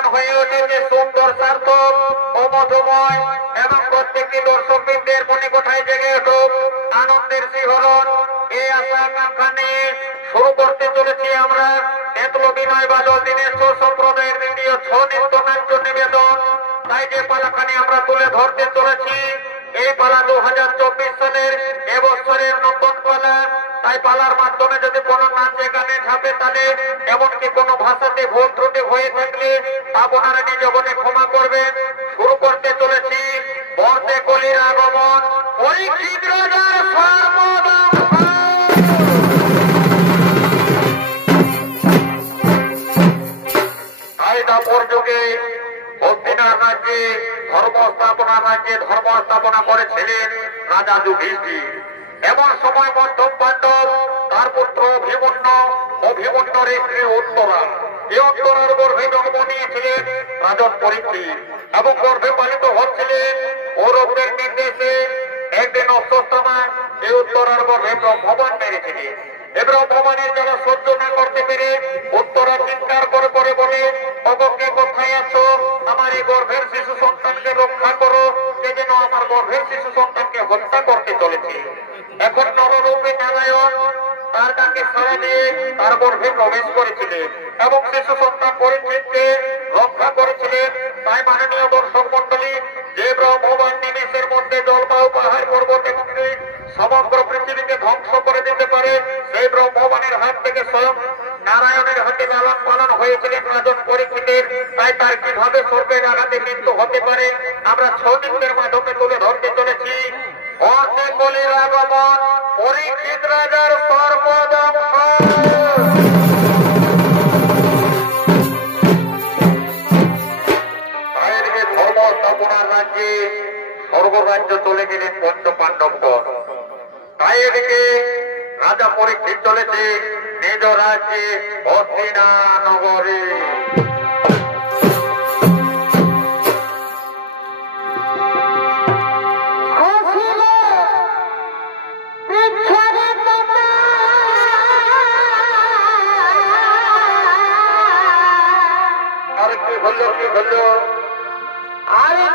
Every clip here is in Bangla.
এখন হয়ে উঠেছে সুন্দর সার্থক ও মধুময় এবং প্রত্যেকটি দর্শকবৃন্দের মনে কোথায় জেগে উঠুক আনন্দের শিহরণ। এই আশা আকাঙ্ক্ষা নিয়ে শুরু করতে চলেছি আমরা নেতল বিনয় বাদল দীনেশ্বর সম্প্রদায়ের দ্বিতীয় ছৌ নৃত্য নাট্য নিবেদন। তাই যে পালাখানি আমরা তুলে ধরতে চলেছি এই পালা 2024 সালের এবছরের নতুন পালা। তাই পালার মাধ্যমে যদি কোনো নাচে গানে ঝাঁপে তালে এমনকি কোনো ভাষাতে ভুল ত্রুটি হয়ে থাকলে আপনারা নিজ বলে ক্ষমা করবেন। শুরু করতে চলেছি বর্ষে কলির আগমন পরীক্ষিত রাজার সর্বদাম। দাপর যুগে বদ্রীনাথ রাজ্যে ধর্ম স্থাপনা করেছিলেন রাজা যুধিষ্ঠির। এমন সময় মধ্যম পাণ্ডব তার পুত্র অভিমন্যুর স্ত্রী উত্তরা, এই উত্তরার গর্ভে জন্ম নিয়েছিলেন রাজন পরীক্ষিত এবং গর্ভে পালিত হচ্ছিলেন কৌরবদের নির্দেশে। একদিন অশ্বত্থামা এই উত্তরার গর্ভে ব্রহ্মবান মেরেছিলেন। এ ব্রহ্মবানের যারা সহ্য না করতে পেরে উত্তরা চিৎকার করে করে বলে, অবকে কোথায় আছো, আমার এই গর্ভের শিশু সন্তানকে রক্ষা করো, সে যেন আমার গর্ভের শিশু সন্তানকে হত্যা করতে চলেছে। এখন নররূপে নারায়ণ তার ডাকে সাড়া দিয়ে তার গর্ভে প্রবেশ করেছিলেন এবং শিশু সন্তান পরীক্ষিতকে রক্ষা করেছিলেন। তাই মাননীয় দর্শক মন্ডলী, যে ব্রহ্মবান নিমেষের মধ্যে জলবায়ু পাহাড় পর্বত এবং সমগ্র পৃথিবীকে ধ্বংস করে দিতে পারে, সেই ব্রহ্মবানের হাত থেকে স্বয়ং নারায়ণের হাতে লালন পালন হয়েছিলেন রাজন পরীক্ষিতের। তাই তার কিভাবে স্বর্গের আঘাতে মৃত্যু হতে পারে আমরা ছৌ নৃত্যের মাধ্যমে তুলে ধরতে চলেছি। বর্ষে কলির আগমন পরীক্ষিত রাজার সর্বদাম। ধর্ম স্থাপনার রাজ্যে স্বর্গরাজ্য চলে গেলেন পঞ্চ পাণ্ডবগণ। তাই এদিকে রাজা পরীক্ষিত চলেছে নিজ রাজ্যে বদ্রীনা নগরে। আর কি হলো আরে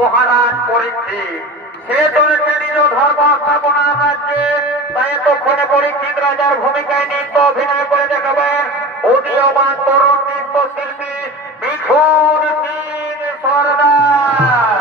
মহারাজ পরীক্ষিত সে চলেছে নিজ ধর্ম স্থাপনার রাজ্যে। তাই এতক্ষণে পরীক্ষিত রাজার ভূমিকায় নৃত্য অভিনয় করে দেখাবেন উদীয়মান তরুণ নৃত্য শিল্পী মিঠুন সিং সরদার।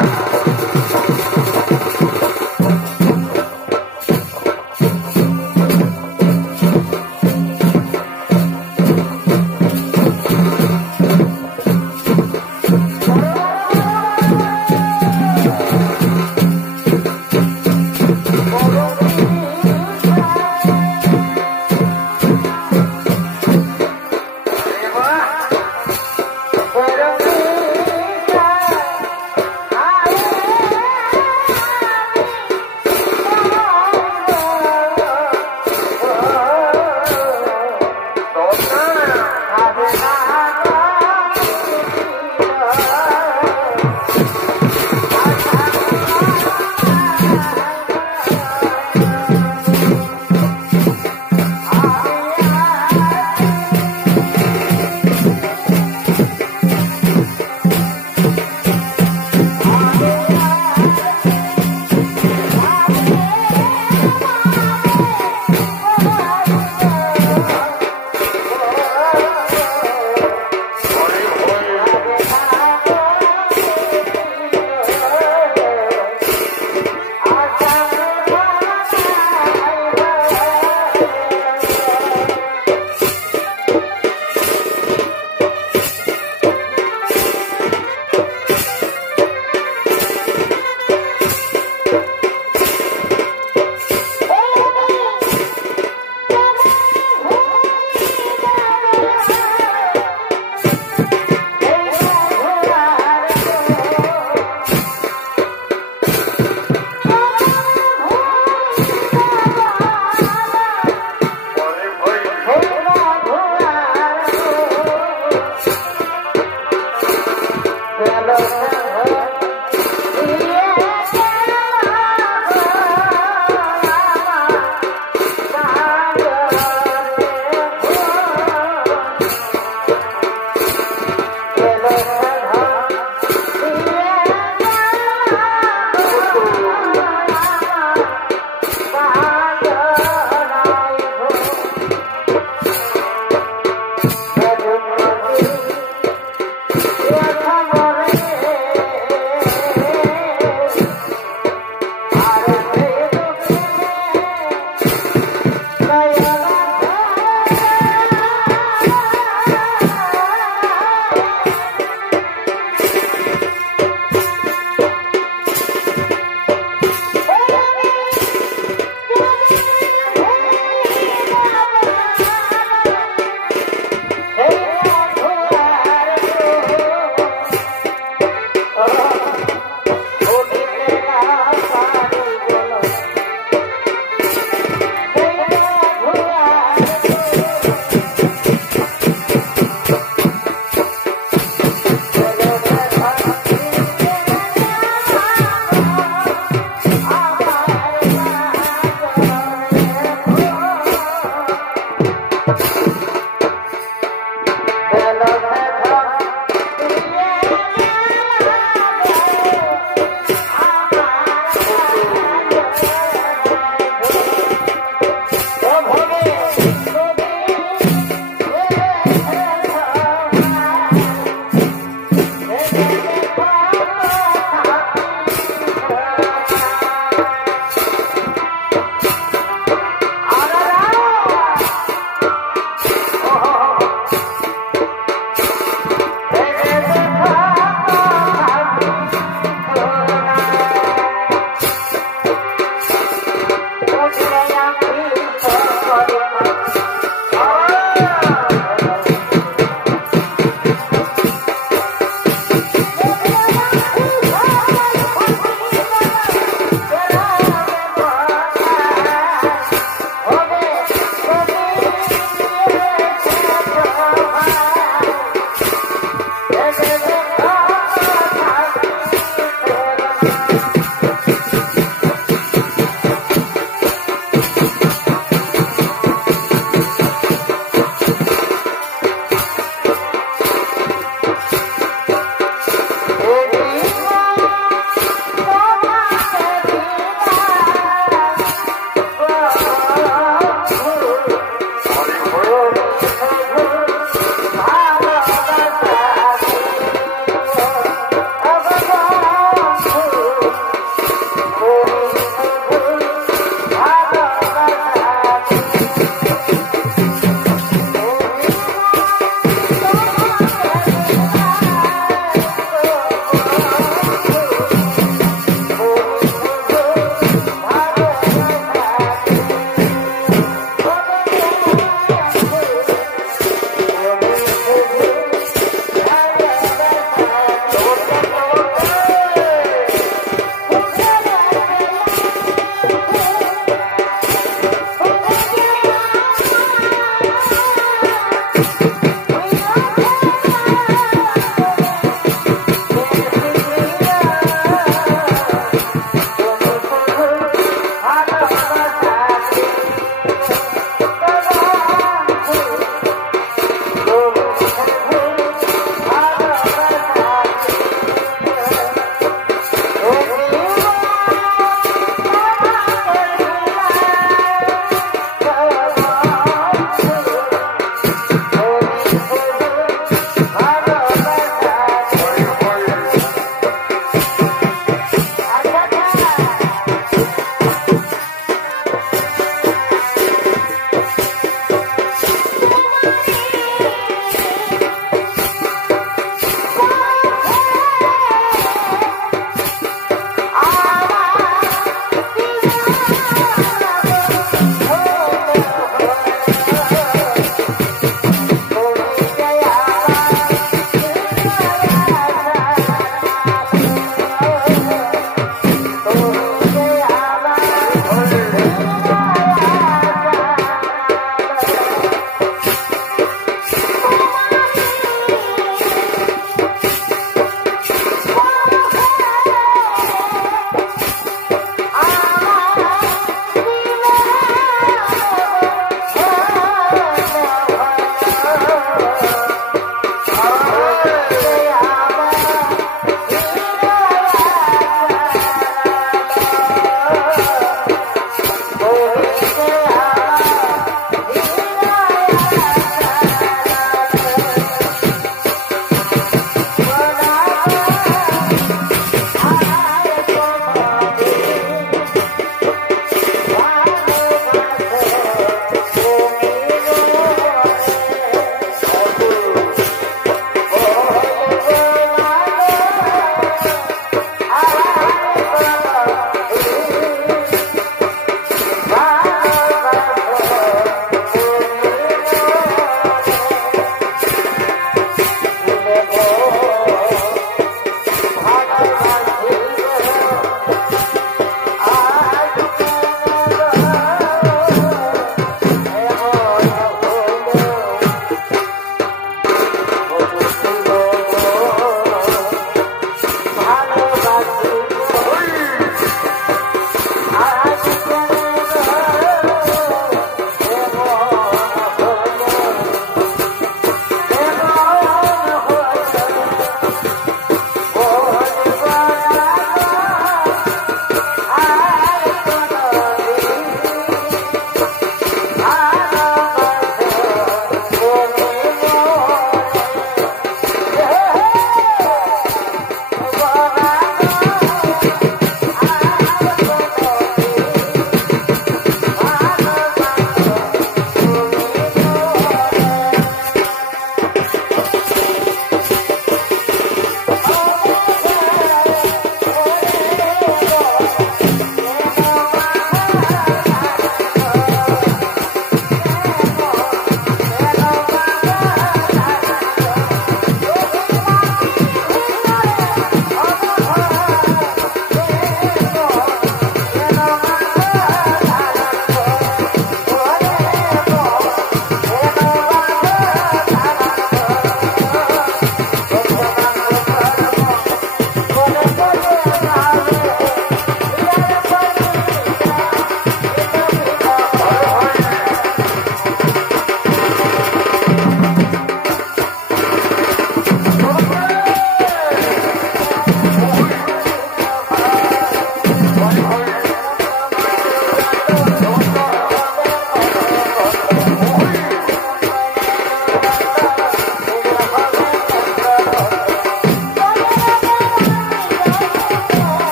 Pero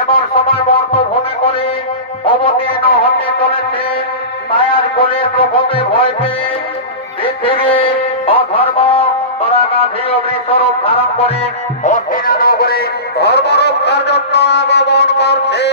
এমন সময় মর্তভূমি করে অবতীর্ণ হতে চলেছে মায়ার কোলের প্রভাবে ভয় পেয়ে পৃথিবী অধর্ম তোরাগাধী ও বৃষরূপ ধারণ করে অস্থিরা নগরে ধর্ম রক্ষার জন্য আগমন করছে।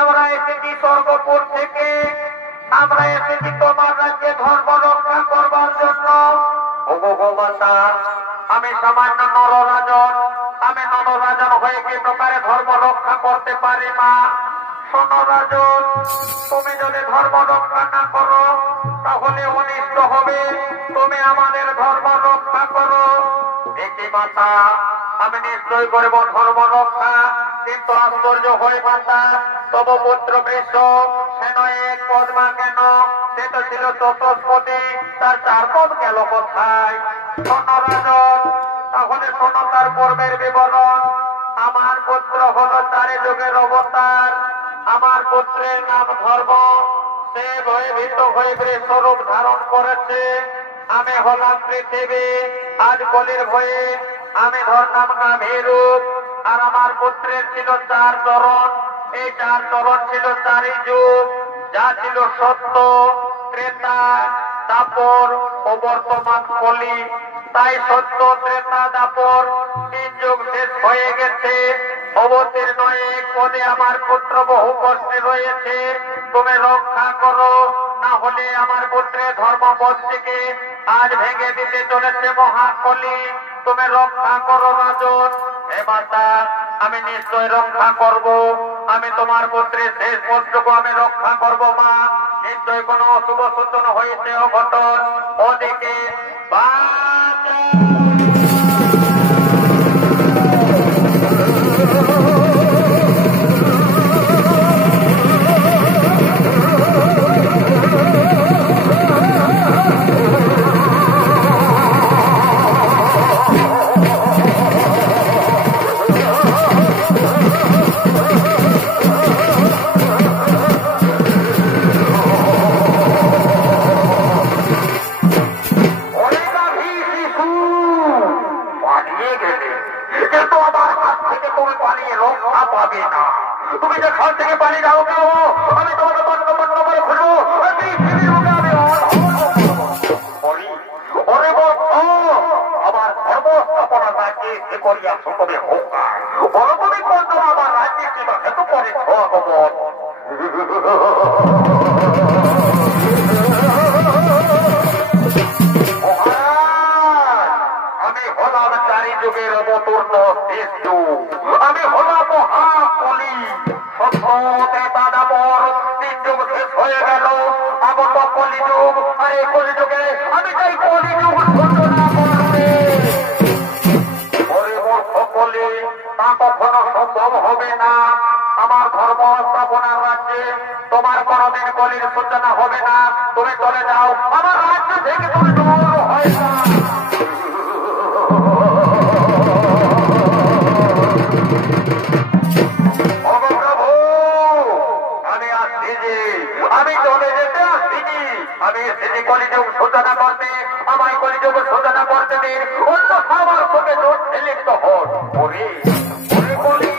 আমরা এসেছি স্বর্গপুর থেকে, আমরা এসেছি তোমার রাজ্যে ধর্ম রক্ষা করবার জন্য। ও ভগবতা, আমি সামান্য নররাজন, আমি নররাজন হয়ে কি প্রকারে ধর্ম রক্ষা করতে পারি মা? শোনো রাজন, তুমি যদি ধর্ম রক্ষা না করো তাহলে অনিষ্ট হবে, তুমি আমাদের ধর্ম রক্ষা করো। দেখি মাতা, আমি নিশ্চয় করব ধর্ম রক্ষা, কিন্তু আশ্চর্য হয় মাতা, তব পুত্র বৃষ সে নয় এক পদ্মা কেন? সে তো ছিল চতুষ্পতি, তার 4 পদ গেল কোথায়? শোনো রাজন, তাহলে শোনো তার পূর্বের বিবরণ। আমার পুত্র হলো 4 যুগের অবতার, আমার পুত্রের নাম ধর্ম, সে ভয়ভীত হয়ে স্বরূপ ধারণ করেছে। আমি হলাম পৃথিবী, আজ কলির ভয়ে আমি ধরলাম গাভীরূপ। আর আমার পুত্রের ছিল 4 চরণ, এই 4 চরণ ছিল 4 যুগ, যা ছিল সত্য, ত্রেতা, দাপর ও বর্তমান কলি। তাই সত্য, ত্রেতা, দাপর 3 যুগ শেষ হয়ে গেছে। অবতীর্ণ এক পদে আমার পুত্র বহু কষ্টে রয়েছে, তুমি রক্ষা করো, না হলে আমার পুত্রের ধর্মপথ থেকে আজ ভেঙে দিতে চলেছে মহাকলি। তুমি রক্ষা করো রাজন। হে মাতা, আমি নিশ্চয় রক্ষা করব, আমি তোমার পুত্রের শেষ পথটুকু আমি রক্ষা করব মা। নিশ্চয় কোনো অশুভ সূচনা হয়েছে অঘটন, ওদিকে তুমি যেখান থেকে পালিয়ে যাও কেউ, আমি তোমাকে বন্ধ করে খুঁজবো। আমার ধর্ম স্থাপনা তাকে সে করিয়া সকলে হোক, বলো তুমি কোন আমার রাজ্যে কিবা হেত করে আগমন। আমি হলাম 4 যুগের অবতীর্ণ শেষ যুগ, আমি হলাম মহাকলি। সত্য, ত্রেতা, দাপর 3 যুগ শেষ হয়ে গেল, আগত কলি যুগ। আর এই কলি যুগে আমি চাই কলি যুগ ঘটনা করবে। সকলে তা কখনো সম্ভব হবে না। আমার ধর্ম স্থাপনার রাজ্যে তোমার কোনদিন কলির সূচনা হবে না। তুমি চলে যাও, আমার রাজ্য থেকে তুমি দূর হয় না। প্রভু, আমি এসেছি কলিযুগ সূচনা করতে, আমায় কলিযুগ সূচনা করতে দিন, অন্য সবার সঙ্গে তোর লিপ্ত হন। ওরে বলি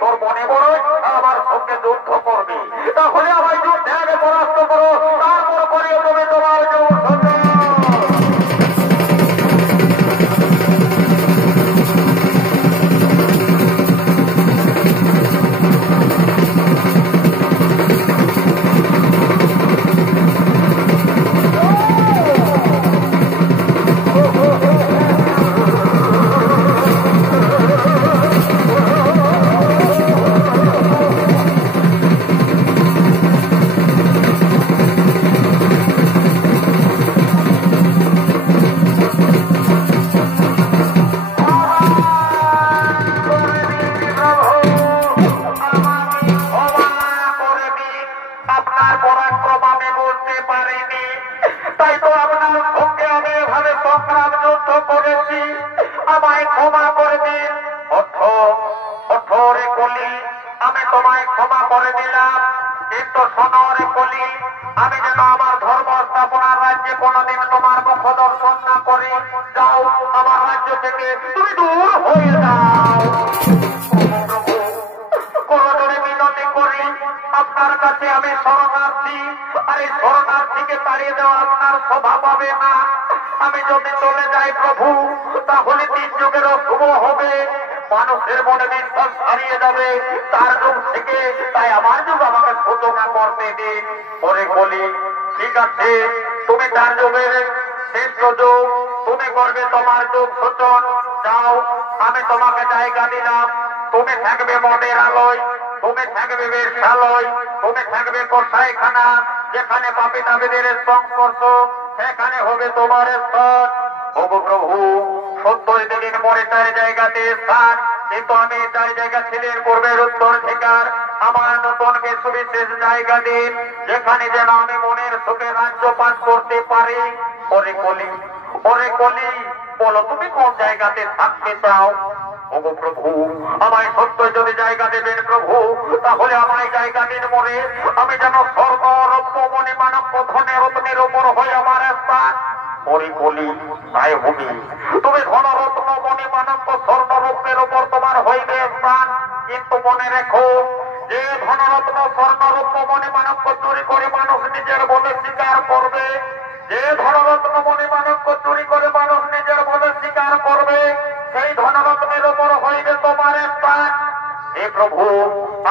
তোর মনে বড় আমার সঙ্গে যুদ্ধ করবি, তাহলে আমায় যুদ্ধে আগে পরাস্ত করো, তারপর করিয়ে দেবে তোমার যুগ সূচনা। আমি তোমায় ক্ষমা করে দিলাম, কিন্তু সোনারে কলি আমি যেন আমার ধর্ম স্থাপনার রাজ্যে কোনদিন তোমার মুখ দর্শন না করি। যাও আমার রাজ্য থেকে তুমি দূর হয়ে যাও। করজোড়ে মিনতি করি আপনার কাছে আমি শরণার্থী, আর এই শরণার্থীকে তাড়িয়ে দেওয়া আপনার স্বভাব হবে না। আমি যদি চলে যাই প্রভু, তাহলে 3 যুগেরও শুভ হবে, মানুষের মনে বিশ্বাস হারিয়ে যাবে তার যুগ থেকে। তাই আমার যুগ আমাকে সূচনা করতে দিন। পরে বলি ঠিক আছে, তুমি তার যুগের শ্রেষ্ঠ যুগ, তুমি করবে তোমার যুগ সূচন। যাও আমি তোমাকে জায়গা দিলাম, তুমি থাকবে মনের আলোয়, তুমি থাকবে বেশ্যালয়, তুমি থাকবে কসাইখানা, যেখানে পাপী তাবেদের সংস্পর্শ সেখানে হবে তোমার স্থান। ওগো প্রভু, 70 দিন পরে 4 জায়গাতে স্থান, কিন্তু আমি 4 জায়গা ছিলেন পূর্বের উত্তরাধিকার। আমার নতুনকে সুবিশেষ জায়গা দিন, যেখানে যেন আমি মনের সুখে রাজ্যপাত করতে পারি। ওরে কলি, ওরে কলি, বলো তুমি কোন জায়গাতে থাকতে চাও? ওগো প্রভু, আমায় সত্য যদি জায়গা দেবেন প্রভু, তাহলে আমায় জায়গা দিন মরে, আমি যেন স্বর্গ রত্ন মণি মানব ধনে রত্নের উপর হয়ে আমার স্থান। ওরে কলি, তাই ভূমি তুমি ধনরত্ন মণি মানব স্বর্ণ রত্নের উপর তোমার হইবে স্থান। কিন্তু মনে রেখো, যে ধনরত্ন স্বর্ণ রত্ন মণি মানব চুরি করে মানুষ নিজের বলে স্বীকার করবে, যে ধনরত্ন মণি মানব চুরি করে মানুষ নিজের বলে স্বীকার করবে, সেই ধনরত্নের উপর হইবে তোমার স্থান। হে প্রভু,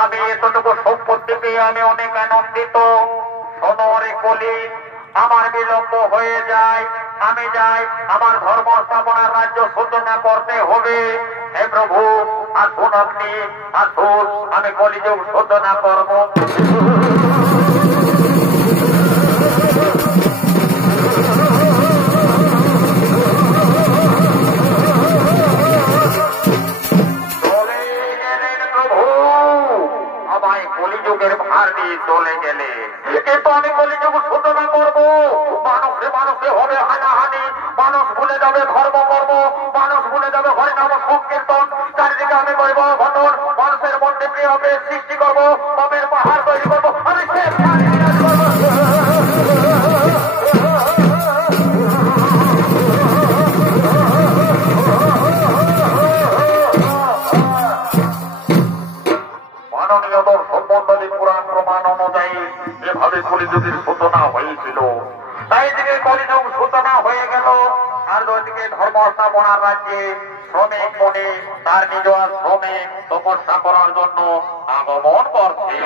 আমি এতটুকু সম্পত্তি পেয়ে আমি অনেক আনন্দিত। সোনরে কলি, আমার বিলম্ব হয়ে যায়, আমি যাই, আমার ধর্ম স্থাপনার রাজ্য সূচনা করতে হবে। হে প্রভু, আসুন আপনি, আসুন, আমি কলিযুগ সূচনা করব। কলিযুগের ভার দিয়ে চলে গেলে, কিন্তু আমি কলিযুগ সূচনা করবো। মানুষে মানুষে হবে হানাহানি, মানুষ ভুলে যাবে ধর্ম করব, মানুষ ভুলে যাবে হরিনাম সংকীর্তন, চারিদিকে আমি করবো ঘটন, মানুষের মধ্যে প্রিয় হবে সৃষ্টি করবো, পাপের পাহাড় তৈরি করবো, আমি কলিযুগের সূচনা হয়েছিল। তাই দিকে কলিযুগ সূচনা হয়ে গেল, আর ওইদিকে ধর্ম স্থাপনার রাজ্যে শ্রমিক মনে তার নিজ শ্রমিক তপস্যা করার জন্য আগমন করছে।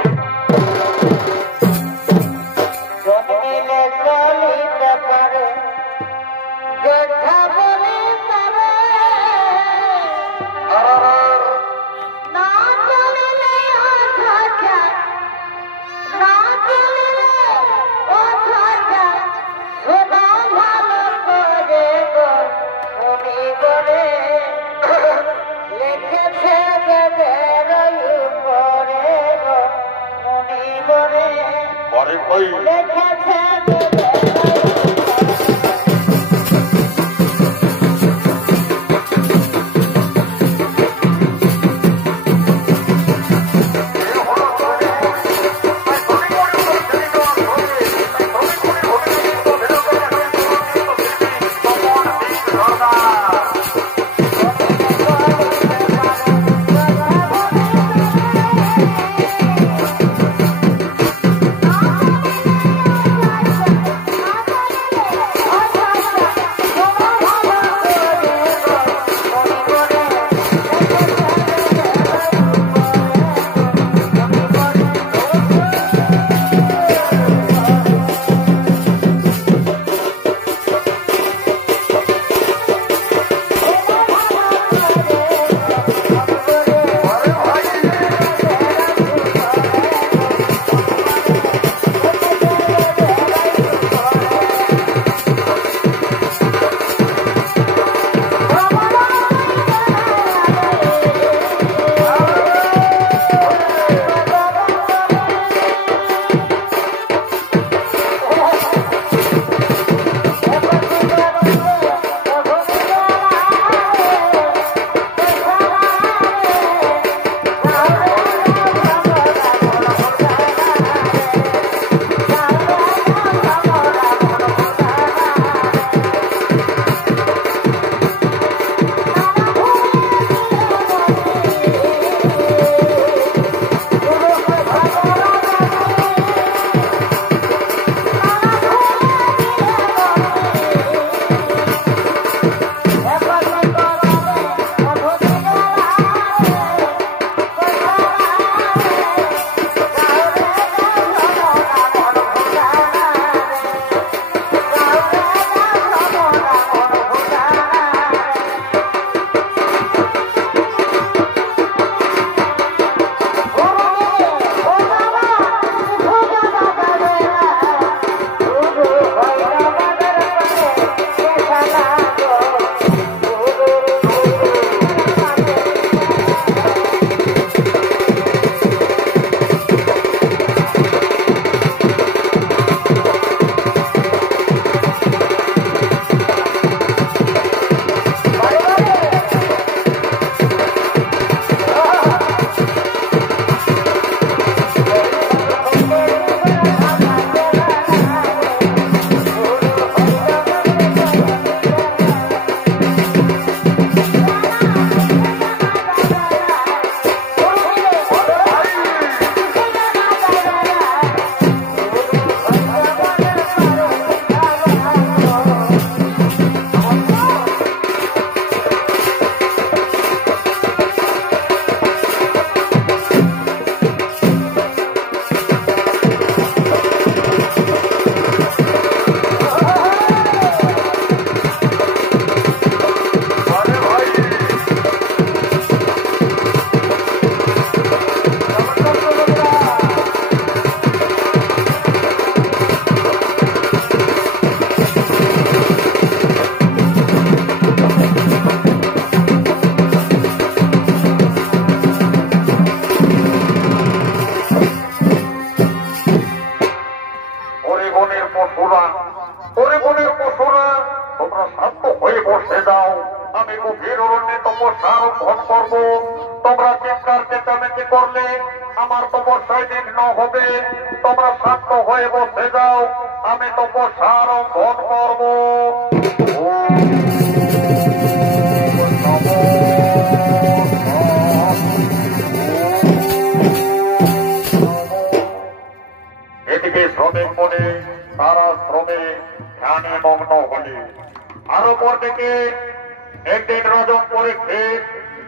তপস্যা আরম্ভ করবো। তোমরা চিৎকার চেঁচামেচি করলে আমার তপস্যায় বিঘ্ন হবে। তোমরা শান্ত হয়ে বসে যাও, আমি তপস্যা আরম্ভ করবো। এদিকে শ্রমিক মনে তারা শ্রমে ধ্যানে মগ্ন হলে, আরো পর থেকে একদিন রাজন পরীক্ষিত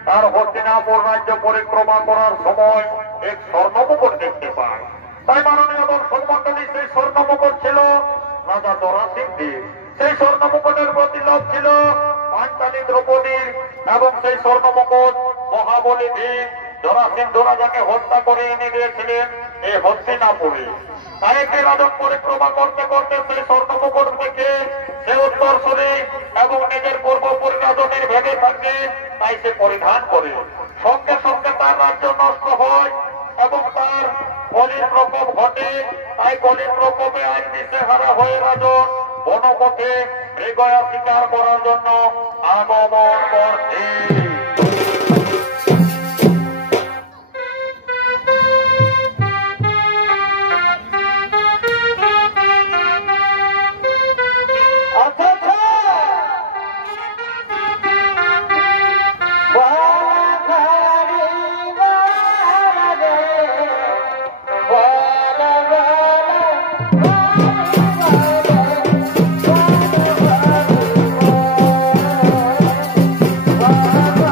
তার হস্তিনাপুর রাজ্য পরিক্রমা করার সময় এক স্বর্ণমুকুট দেখতে পায়। তাই মাননীয় দর্শক মন্ডলী, সেই স্বর্ণমুকুট ছিল রাজা জরাসিংহের। সেই স্বর্ণমুকুটের প্রতি লোভ ছিল পাঞ্চালী দ্রৌপদীর, এবং সেই স্বর্ণমুকুট মহাবলী ভীম জরাসিংহ রাজাকে হত্যা করে এনে দিয়েছিলেন এই হস্তিনাপুরে। তাই একটি রাজন পরিক্রমা করতে করতে সেই স্বর্ণমুকুট দেখে সে উত্তরসূরি এবং নিজের পূর্বপুরী রাজনের ভেবে থাকে, তাই সে পরিধান করে। সঙ্গে সঙ্গে তার রাজ্য নষ্ট হয় এবং তার কলির প্রকোপ ঘটে। তাই কলির প্রকোপে আজ দিশেহারা হয়ে রাজন বনপথে মৃগয়া শিকার করার জন্য আগমন করছে। Bye.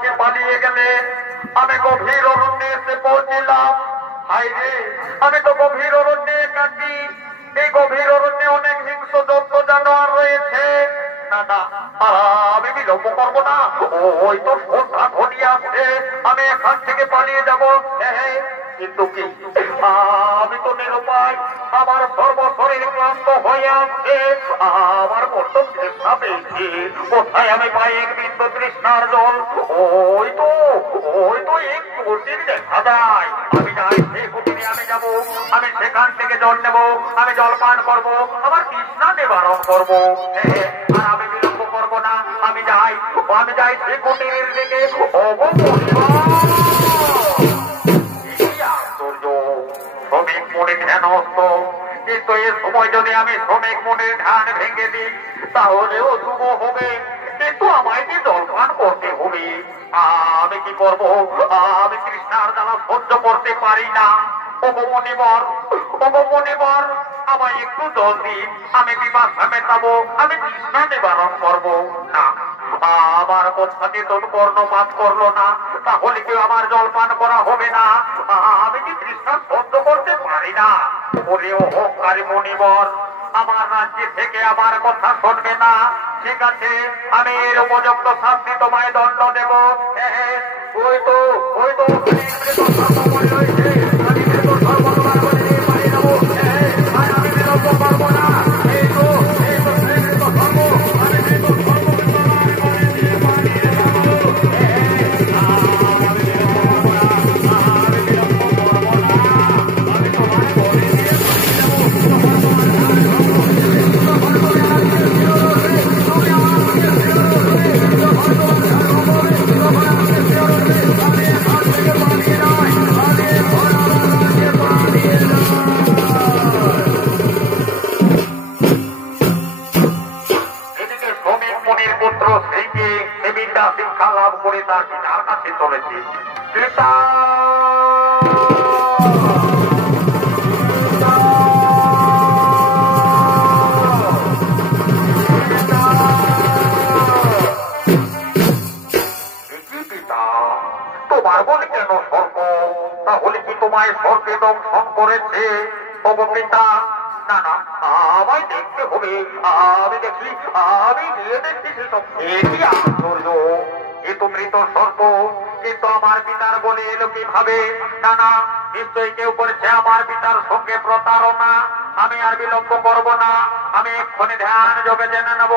আমাকে পালিয়ে গেলে। আমি গভীর অরণ্যে এসে পৌঁছিলাম। হাই রে, আমি তো গভীর অরণ্যে একাকি। এই গভীর অরণ্যে অনেক হিংস্র জন্তু জানোয়ার রয়েছে। না না, আমি বিলম্ব করবো না। ওই তো সন্ধ্যা ঘনিয়ে আসছে, আমি এখান থেকে পালিয়ে যাবো। কিন্তু কি, আমি তো নিরুপায়। আমার সর্বশরীর ক্লান্ত হয়ে আসছে, আমার বড্ড তৃষ্ণা পেয়েছে। কোথায় আমি পাই এক বিন্দু তৃষ্ণার জল? ওই তো এক কুটির দেখা যায়। আমি যাই, সেই কুটিরে আমি যাবো। আমি সেখান থেকে জল নেবো, আমি জল পান করবো, আমার তৃষ্ণা নিবারণ করবো। আর আমি বিলম্ব করবো না, আমি যাই সেই কুটিরের দিকে। শ্রমিক মনির ধ্যানস্থ, কিন্তু এ সময় যদি আমি শ্রমিক মনির ধ্যান ভেঙে দিই তাহলেও শুভ হবে। কিন্তু আমায় কি জলপান করতে হবে। আমি কি করবো? আমি তৃষ্ণার জ্বালা সহ্য করতে পারি না। মনিবর, আমায় একটু জল দিন, আমি পিপাসা মেটাবো, আমি তৃষ্ণা নিবারণ করবো। না, আমার কথাটি তোর কর্ণপাত করলো না, তাহলে কি আমার জলপান করা হবে না? আমি কি তৃষ্ণা সহ্য করতে পারি না। বলে ও হকারী মনিবর, আমার রাজ্যে থেকে আমার কথা শুনবে না। ঠিক আছে, আমি এর উপযুক্ত শাস্তি তোমায় দণ্ড দেব। ওই তো আমি বিলম্ব করবো না। শিক্ষা লাভ করে তার পিতার কাছে চলেছে। পিতা তোমার বলে কেন স্বর্গ? তাহলে কি তোমায় স্বর্গে দংশন করেছে? পিতা, না না, আমায় দেখতে হবে। আমি গিয়ে দেখছি সেসব। আশ্চর্য, এ তো মৃত সর্প, কিন্তু আমার পিতার বলে এলো কিভাবে? না না, নিশ্চয়ই কেউ করেছে আমার পিতার সঙ্গে প্রতারণা। আমি আর বিলম্ব করব না, আমি এক্ষুনি ধ্যান যোগে জেনে নেব।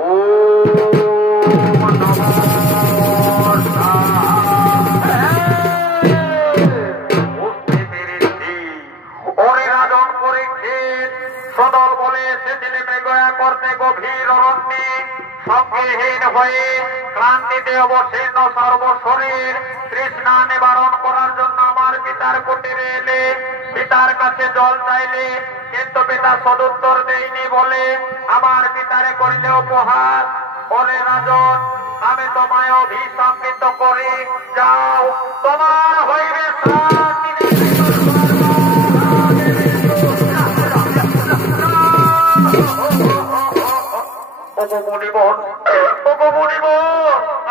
ও সদল বলে এসেছিলেন মৃগয়া করতে গভীর অরণ্যে, সঙ্গীহীন হয়ে ক্লান্তিতে অবসীর্ণ সর্বশরীর তৃষ্ণা নিবারণ করার জন্য আমার পিতার কুটিরে এলে। পিতার কাছে জল চাইলে, কিন্তু পিতা সদুত্তর দেয়নি বলে আমার পিতারে করিলে উপহার। ওরে রাজন, আমি তোমায় অভিশাপিত করি, যাও, তোমার হইবে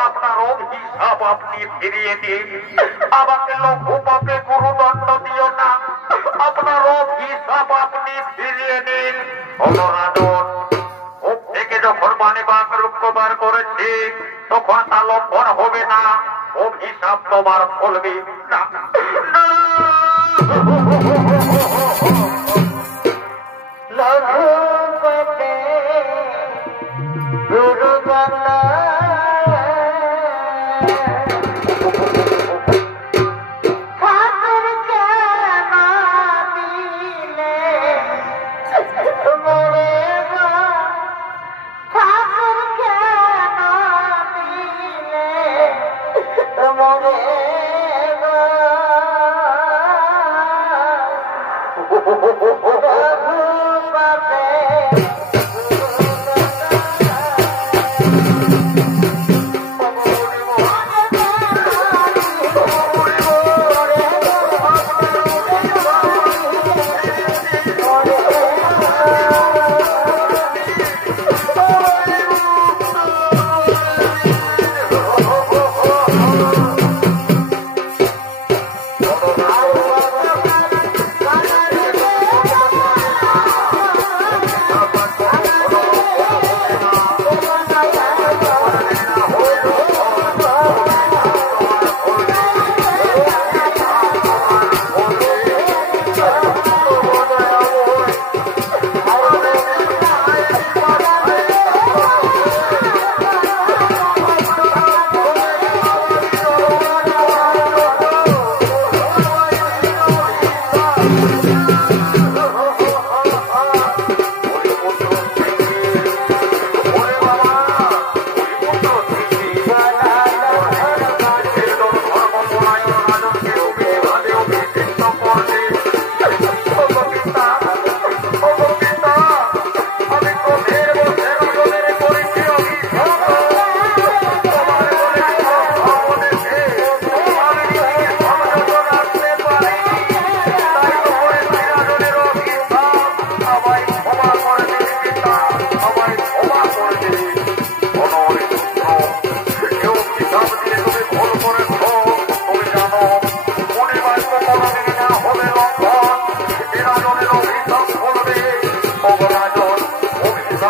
আপনার অভিশাপ আপনি ফিরিয়ে দিন। আমাকে লঘু পাপে গুরুদণ্ড দিও না, আপনার অভিশাপ আপনি ফিরিয়ে দিন। রাজন, মুখ থেকে যখন পানি বাক রুক্ষবার করেছি তখন তা লঙ্ঘন হবে না, অভিশাপ তোমার ফলবে না।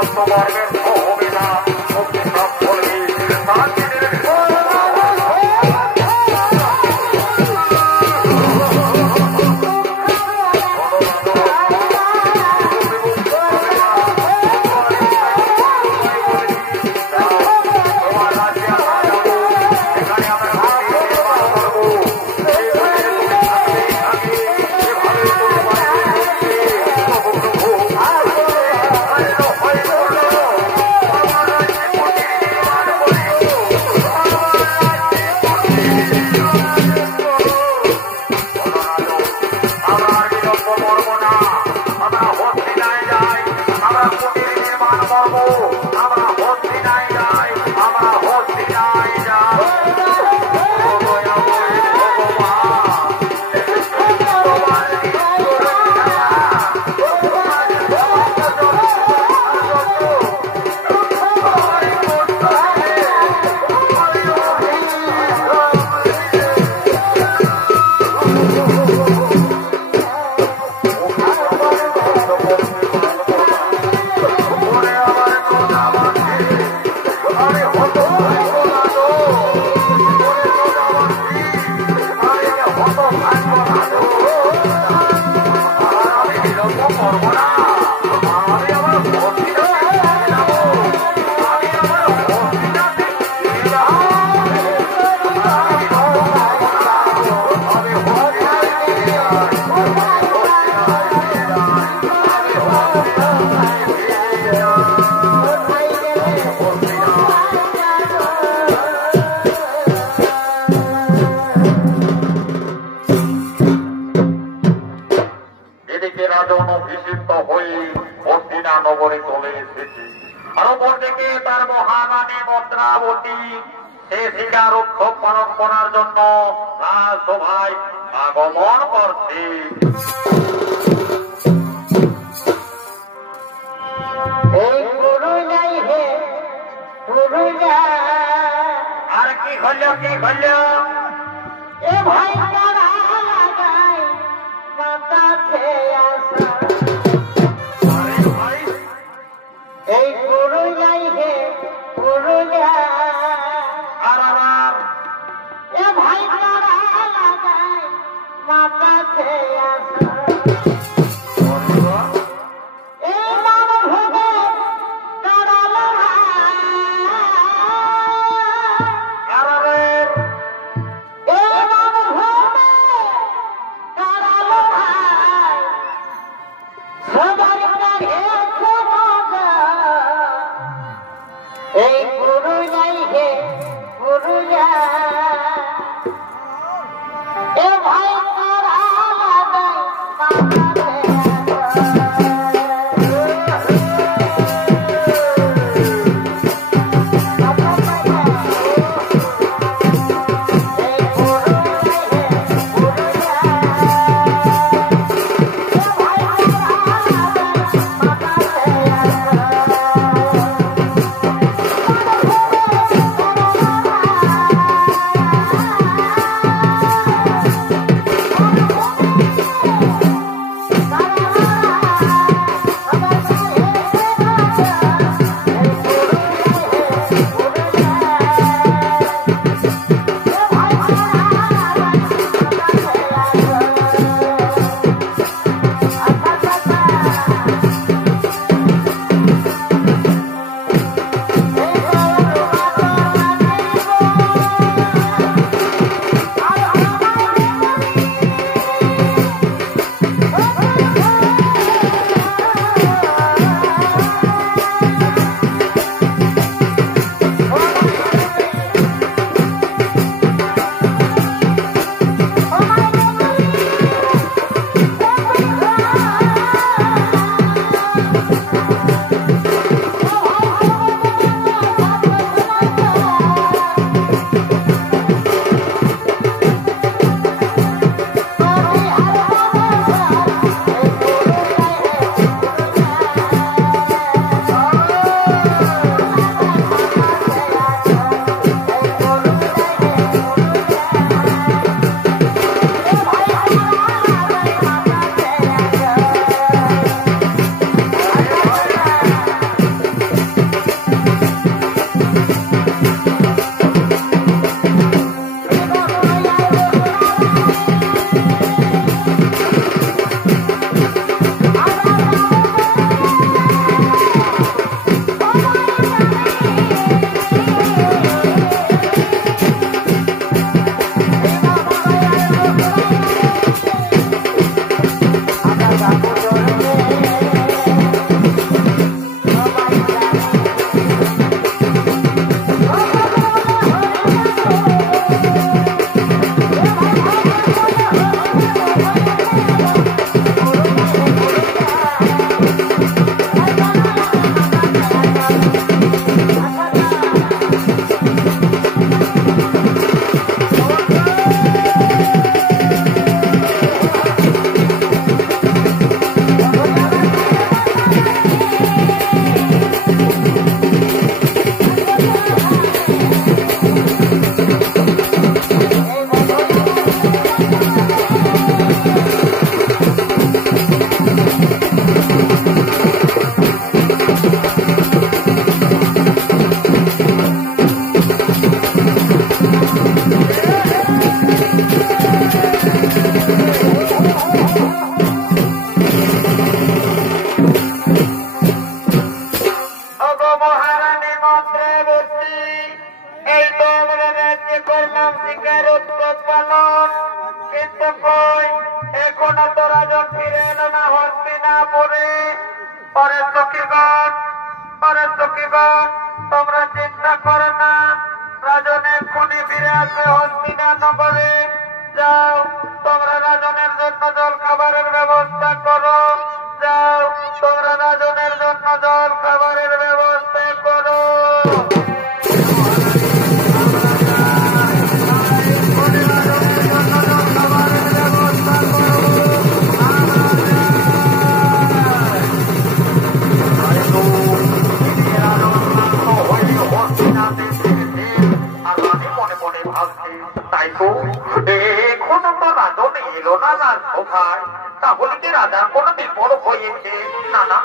তোমার ব্যর্থ হবে না মুক্তি সব বলবি তার দিনের নগরে চলে এসেছে আর অপরদিকে তার মহারানী মদ্রাবতী সে শিকার উৎসব পালন করার জন্য রাজসভায় আগমন করছে। আর কি করল কি করল এ ভাই এই পুরুলিয়াই হে পুরুলিয়া এ ভাই তারা লাগাই মাথা খেয়ে আসা এই নাম ভোগে তারা এই নাম ভোগে তারা সবার কাছে এই পুরো করো না। রাজন এক্ষুনি ফিরে আসবে হস্তিনানগরে। যাও, তোমরা রাজনের জন্য জল খাবারের ব্যবস্থা করো। যাও, তোমরা রাজনের জন্য জল খাবারের ব্যবস্থা করো। তাই তো এখনো তো রাজন এলো না রাজসভায়। তাহলে কি রাজার কোনো বিপদ হয়েছে? না না,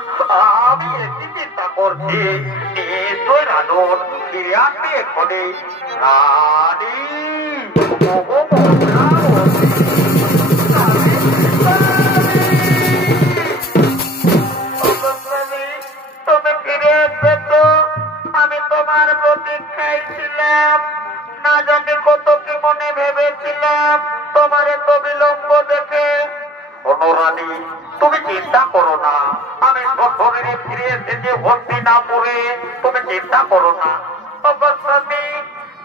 আমি একটি চিন্তা করছি। নিশ্চয় রাজন ফিরে আসবে এক্ষণে। রানী তুমি ফিরে এসবে তো? আমি তোমার প্রতীক্ষায় ছিলাম। না জানি কত কি মনে ভেবেছিলাম তোমার এত বিলম্ব দেখে। অনুরানী, তুমি চিন্তা করো না, আমি সশরীরে ফিরে এসেছি হস্তিনাপুরে। তুমি চিন্তা করো না। অবশ্যই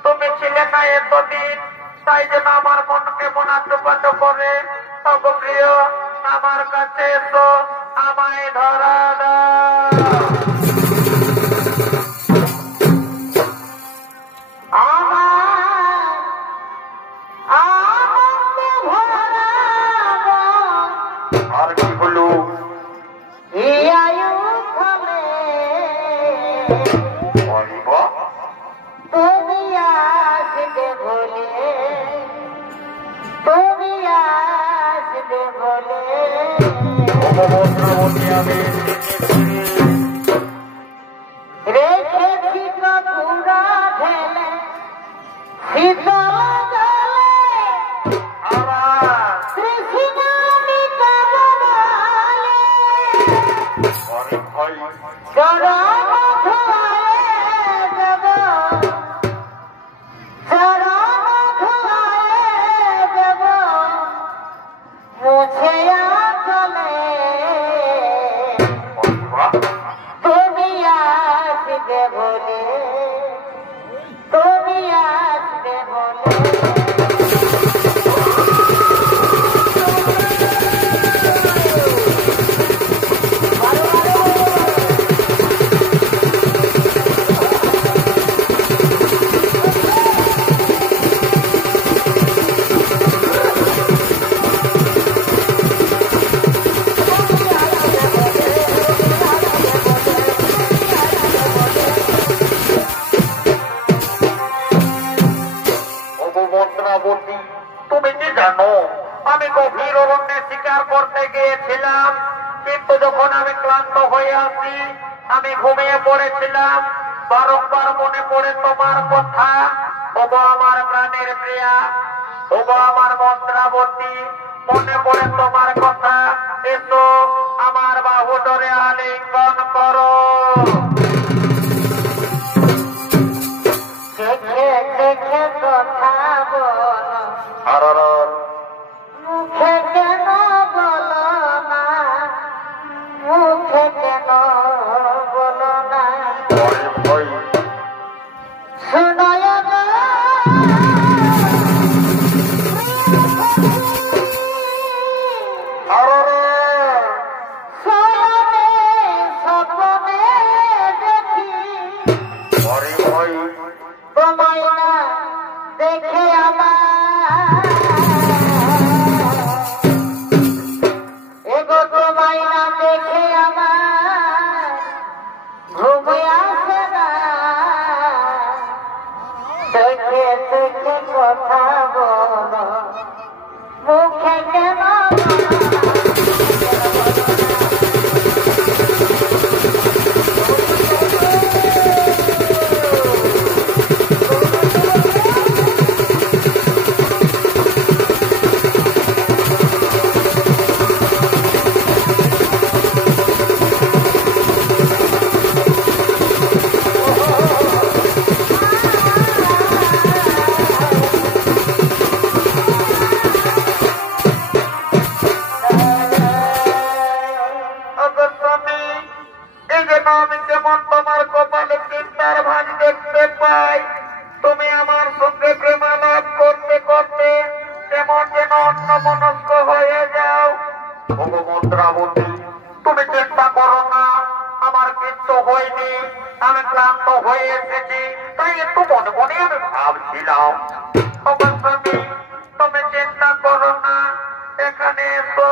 তুমি ছিলে না এতদিন, তাই যেন আমার মন কেমন আটপাট করে। অবপ্রিয়, আমার কাছে এসো, আমায় ধরা দাও। আর কি হলো? রেখেছি পুরা ঢেলে শীতল তুমি কি জানো, আমি গভীর অরণ্যে শিকার করতে গিয়েছিলাম, কিন্তু যখন আমি ক্লান্ত হয়ে আসি আমি ঘুমিয়ে পড়েছিলাম। বারংবার মনে পড়ে তোমার কথা। তবু আমার প্রাণের প্রিয়া, তবু আমার মন্ত্রাবতী, মনে পড়ে তোমার কথা। এসো, আমার বাহু ধরে আলিঙ্গন করো। দেখে দেখে কথা বলো, মুখে কেন বলো না, মুখে কেন বলো না। শোনায় গো শয়নে স্বপ্নে দেখি তোমায় না দেখে আমার, এগো তোমায় না দেখে আমার ঘুমে আসে না। দেখে দেখে কথা বলো, মুখে কেন আমি যেমন তোমার কপালে চিন্তার ভাঁজ দেখতে পাই, আমি ক্লান্ত হয়ে এসেছি, তাই একটু মনে মনে আমি ভাবছিলাম। অবশ্যই তুমি চিন্তা করো না, এখানে এসো,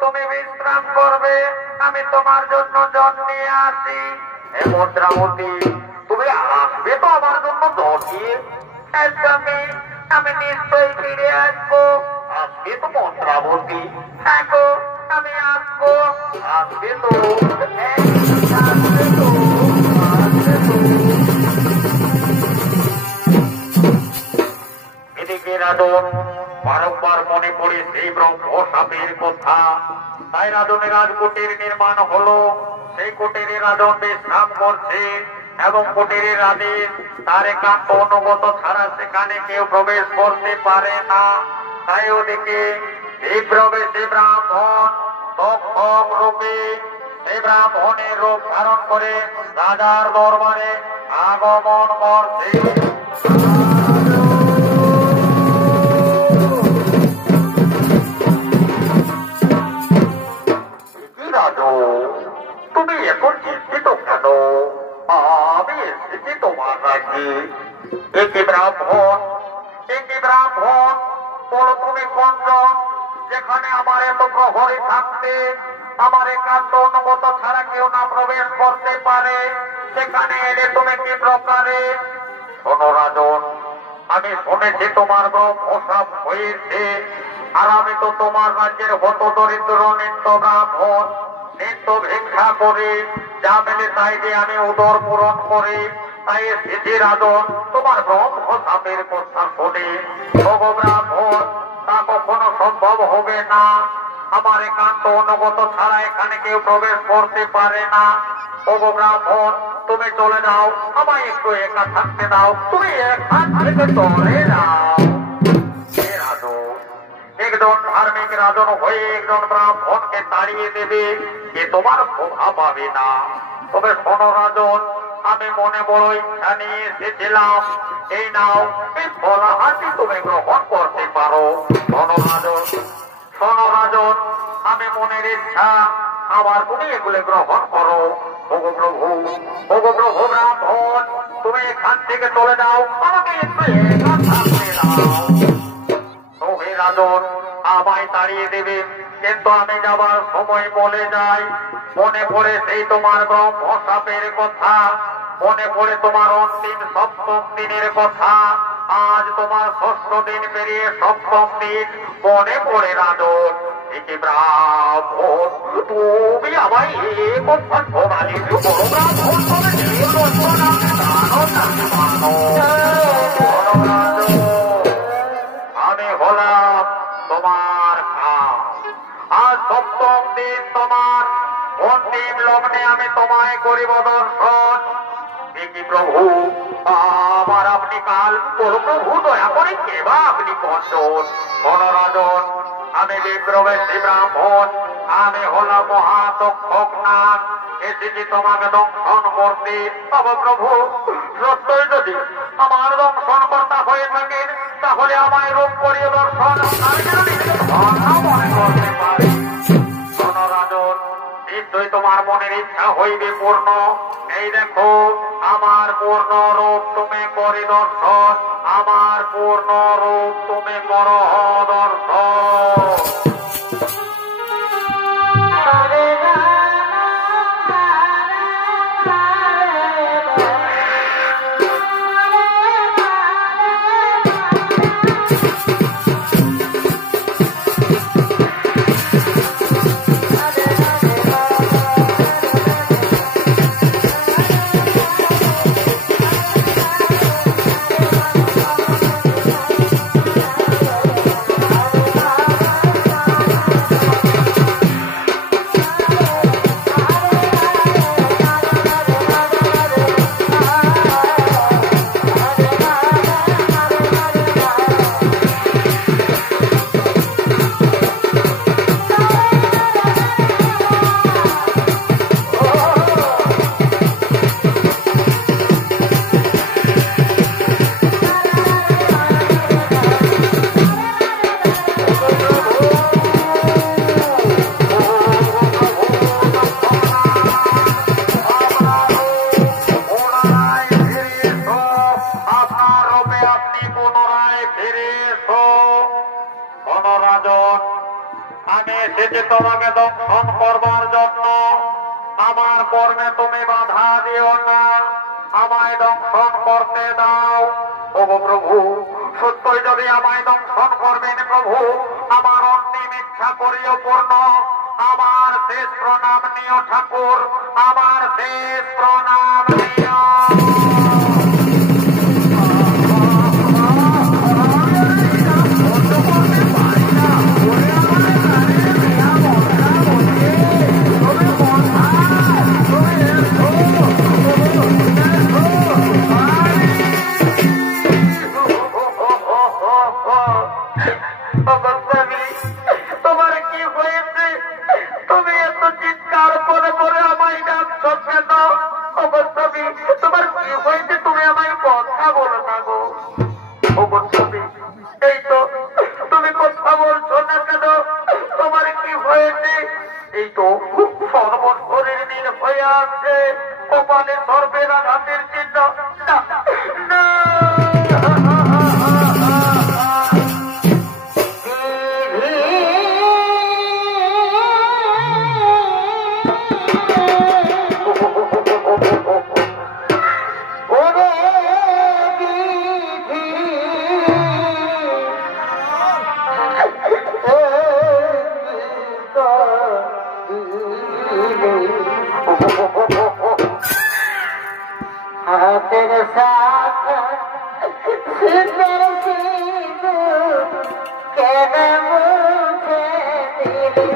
তুমি বিশ্রাম করবে, আমি তোমার জন্য জল নিয়ে আসি। হে মুদ্রাবতী, তুমি আসবে তো আমার জন্য জল নিয়ে? হ্যাঁ স্বামী, আমি নিশ্চয়ই ফিরে আসবো। আসবে তো মুদ্রাবতী? হ্যাঁ গো, আমি আসবো। আসবে তো? হ্যাঁ, আসবে তো, আসবে তো। এদিকে রাজন বারংবার মনে পড়ে সেই ব্রহ্ম সাপের কথা। তাই রাজনের রাজকুটির নির্মাণ হলো। সেই কুটিরে রাজন বিশ্রাম করছে এবং কুটিরের আদেশ তার একান্ত অনুগত ছাড়া সেখানে কেউ প্রবেশ করতে পারে না। তাই ওদিকে বিপ্রবেশী ব্রাহ্মণ তক্ষক রূপে সেই ব্রাহ্মণের রূপ ধারণ করে রাজার দরবারে আগমন করছে। তুমি এখন চিন্তিত কেন? আমি এসেছি তোমার রাজ্যে। একই ব্রাহ্মণ, একই ব্রাহ্মণ, বলো তুমি কোনজন? যেখানে আমার এত প্রহরী থাকতে আমার একান্ত অনুগত ছাড়া কেউ না প্রবেশ করতে পারে, সেখানে এলে তুমি কি প্রকারে? শোনো রাজন, আমি শুনেছি তোমার ব্রহ্মশাপ হয়েছে, আর আমি তো তোমার রাজ্যের হত দরিদ্র নিত্য ব্রাহ্মণ, নিত্য ভিক্ষা করে যা মেলে তাই যে আমি উদর পূরণ করি। তাই এসেছি রাজন তোমার ব্রহ্মশাপের কথা শুনে। ওগো ব্রাহ্মণ, তা কখনো সম্ভব হবে না। আমার একান্ত অনুগত ছাড়া এখানে কেউ প্রবেশ করতে পারে না। ওগো ব্রাহ্মণ, তুমি চলে যাও, আমায় একটু একা থাকতে দাও, তুমি এখান থেকে চলে যাও। একজন ধার্মিক রাজন হয়ে একজন ব্রাহ্মণকে তাড়িয়ে দেবে, এ তোমার শোভা পাবে না। তবে শোনো রাজন, আমি মনে বড় ইচ্ছা নিয়ে এসেছিলাম, এই নাও, এই ফলাহারটি তুমি গ্রহণ করতে পারো। শোনো রাজন, শোনো রাজন, আমি মনের ইচ্ছা, আমার তুমি এগুলো গ্রহণ করো। ওগো প্রভু, ওগো প্রভু ব্রাহ্মণ, তুমি এখান থেকে চলে যাও, আমাকে একটু একা থাকতে দাও। হে রাজন, আমায় তাড়িয়ে দেবে, কিন্তু আমি যাবার সময় বলে যাই, মনে পড়ে সেই তোমার ব্রহ্মশাপের কথা, মনে পড়ে তোমার অন্তিম সপ্তম দিনের কথা। আজ তোমার ষষ্ঠ দিন পেরিয়ে সপ্তম দিন, মনে পড়ে রাজন। একে ব্রাহ্মণ, তুমি আমায় এ কথা শোনালি, বড় ব্রাহ্মণ তবে আমি হলাম তোমার কাজ। আজ সপ্তম দিন তোমার অন্তিম লগ্নে আমি তোমায় করিব দর্শন। কি প্রভু, আবার আপনি কাল বড় প্রভু, দয়া করে কেবা আপনি কখন? গণরাজন, আমি বিপ্রবেশী ব্রাহ্মণ, আমি হলাম মহাতক্ষক নাগ, এসেছি তোমাকে দংশন করতে। তবে প্রভু, সত্যই যদি আমার দংশন কর্তা হয়ে থাকেন, তাহলে আমায় রূপ করিয়ে দর্শন মনে করতে পারি। গণরাজন, নিশ্চয়ই তোমার মনের ইচ্ছা হইবে পূর্ণ। এই দেখো, আমার পূর্ণ রূপ তুমি করি দর্শন, আমার পূর্ণ রূপ তুমি করো দর্শন। এসেছে তোমাকে দংশন করবার জন্য। আমার কর্মে তুমি বাধা দিও না, আমায় দংশন করতে দাও। ওগো প্রভু, সত্যই যদি আমায় দংশন করবেন প্রভু, আমার অন্তিম ইচ্ছা করিও পূর্ণ। আমার শেষ প্রণাম নিও ঠাকুর, আমার শেষ প্রণাম নিও। তোমার কি হয়েছে? তুমি এত চিৎকার করে করে আমায় ডাকছো কেন? অবশ্যই তোমার কি হয়েছে? তুমি আমায় কথা বলো না গো। অবশ্যই এই তো তুমি কথা বলছো না কেন? তোমার কি হয়েছে? এই তো সর্বশরীর নীল হয়ে আসছে, কপালে সর্বের আঘাতের চিহ্ন। না हाथेर साथ सुंदर सिंदूर केने मुझे दिल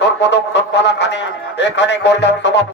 সর্বদম সৎপালা খানি এখানে করলাম সমাপ্ত।